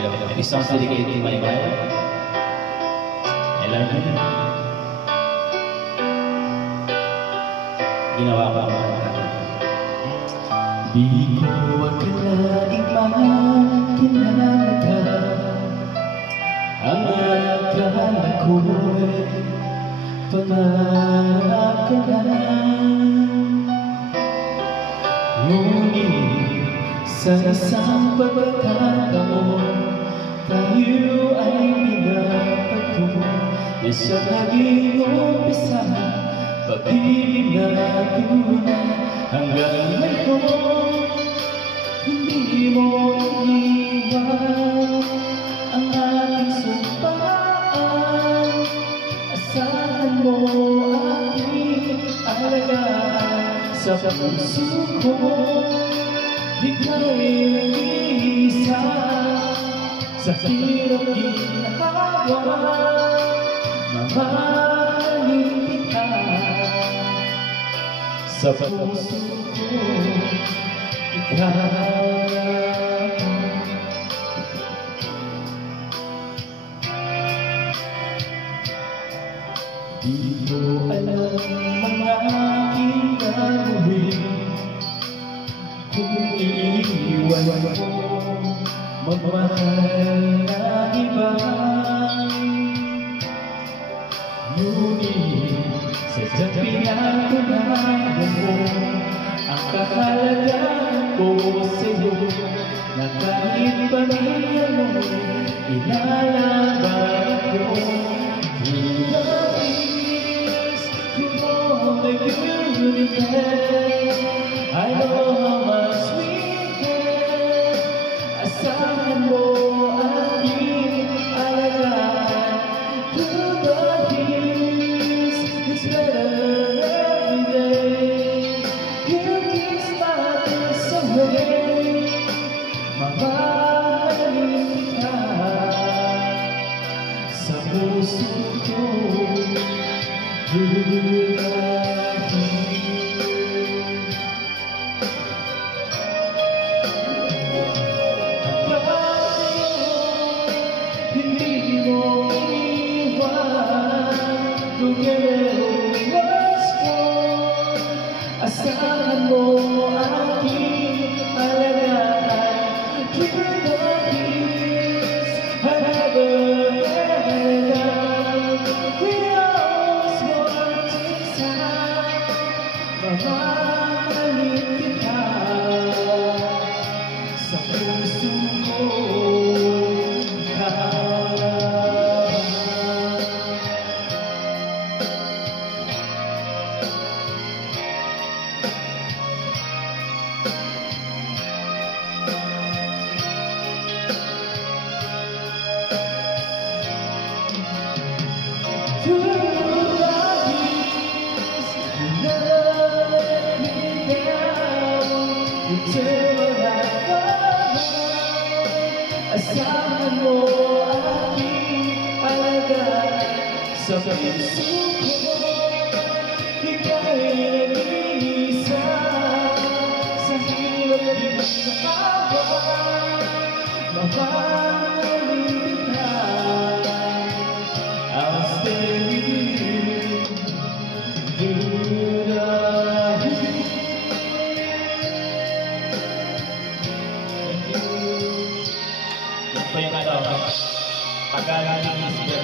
Hello. This song is dedicated to my wife. I love you. Ginawa ko ang mga kanta. Di ko akalaing makinala ka. Ang akala ko'y pangarap ka lang. Ngunit sa isang pagkakataon, tayo ay pinapagpo na siya naging umpisa. Pag-ibig na tunay hanggang ngayon, hindi mo iniwan ang ating sumpaan. Asahan mo aking alagaan sa puso ko. Di ka'y nag-iisa sa hirap ginhawa. Mamahalin kita sa puso ko. Ikaw di ko alam mga aking gagawin kung iiwan ko magmahal na iba. Ngunit sadyang pinatunayan mo ang kahalagaan ko sa'yo, na kahit pamilya mo'y ilalaban ko. Through the years, through all the universe, I know how much we care. Asahan mo aking alagaan. Through the years, it's better every day. You kiss my bliss away. Mamahalin kita sa puso ko. Through the asahan mo aking alagaan. Through the years, I never let down. We always worked inside. Mamahalin kita sa puso ko. Through the years, you never let me down. Until I found asahan mo aking alagaan sa puso ko. Ika'y nag-iisa sa hirap ginhawa. Mamahalin kita. I'll stay with you through the years. Ito yung ano, pagkakaling isip ko.